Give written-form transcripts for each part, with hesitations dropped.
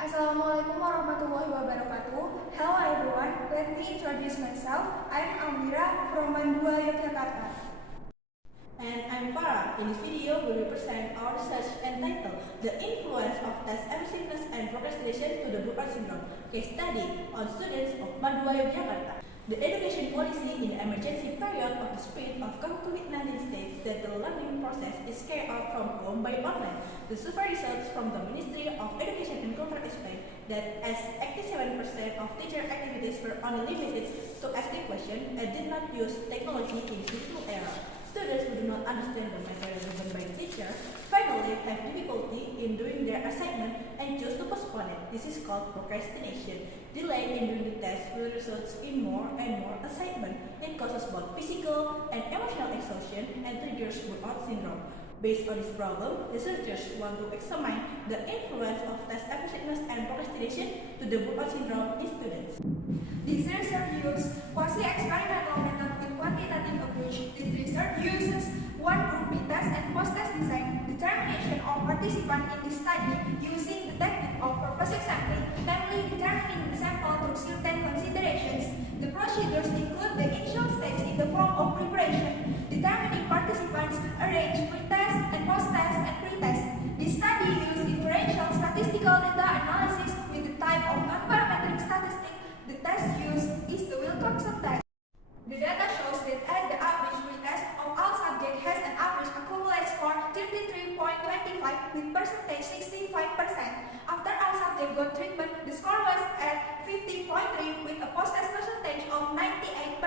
Assalamualaikum warahmatullahi wabarakatuh. Hello everyone, let me introduce myself. I'm Almira from Mandua, Yogyakarta. And I'm Farah. In this video, we will present our research entitled The Influence of Test Evasiveness and Procrastination to the Burnout Syndrome, case study on students of Mandua, Yogyakarta. The education policy in the emergency period of the spread of COVID-19 states that the learning process is carried out from home by online. The survey results from the Ministry of Education and Culture explain that as 87% of teacher activities were only limited to asking questions and did not use technology in digital era. Students who do not understand the material given by the teacher finally have difficulty in doing their assignment and choose to postpone it. This is called procrastination. Delay in doing the test will result in more and more assignment. It causes both physical and emotional exhaustion and triggers burnout syndrome. Based on this problem, researchers want to examine the influence of test evasiveness and procrastination to the burnout syndrome in students. This research uses quasi-experimental method with quantitative approach. This research uses one group pretest and post-test design determination of participants in this study using the technique of purposive sampling, namely determining the sample through certain considerations. The procedures include the initial stage in the form of preparation, determining participants, arrange pretest and post-test and pretest. This study used inferential statistical data analysis with the type of non-parametric statistic. The test used is the Wilcoxon test. The data shows that at the average pretest of all subjects has an average accumulated score 33.25 with percentage 65%. After all subjects got treatment, the score was at 50.3 with a post-test percentage of 98%.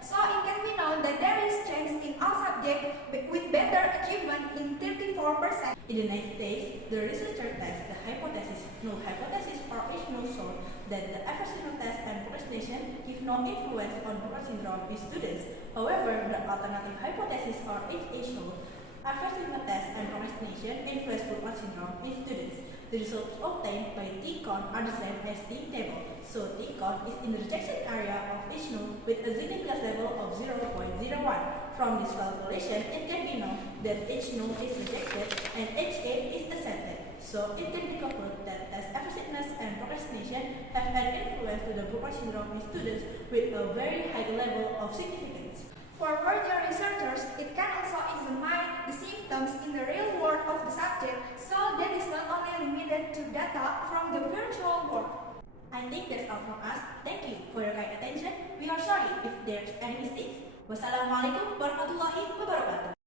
So it can be known that there is change in all subjects with better achievement in 34%. In the United States, the researcher tests the hypothesis, null hypothesis or H-null shown that the evasiveness test and procrastination give no influence on burnout syndrome in students. However, the alternative hypothesis or H-null, evasiveness test and procrastination influence burnout syndrome in students. The results obtained by T-count are the same as the table. So T-count is in the rejection area of H-null with a significance level of 0.01. From this calculation, it can be known that H-null is rejected and HA is accepted. So it can be concluded that test evasiveness and procrastination have an influence to the burnout syndrome in students with a very high level of significance. For further researchers, it can also examine the symptoms in the real world of the subject, so that is not only limited to data from the virtual world. I think that's all from us. Thank you for your kind attention. We are sorry if there's any mistakes. Wassalamualaikum warahmatullahi wabarakatuh.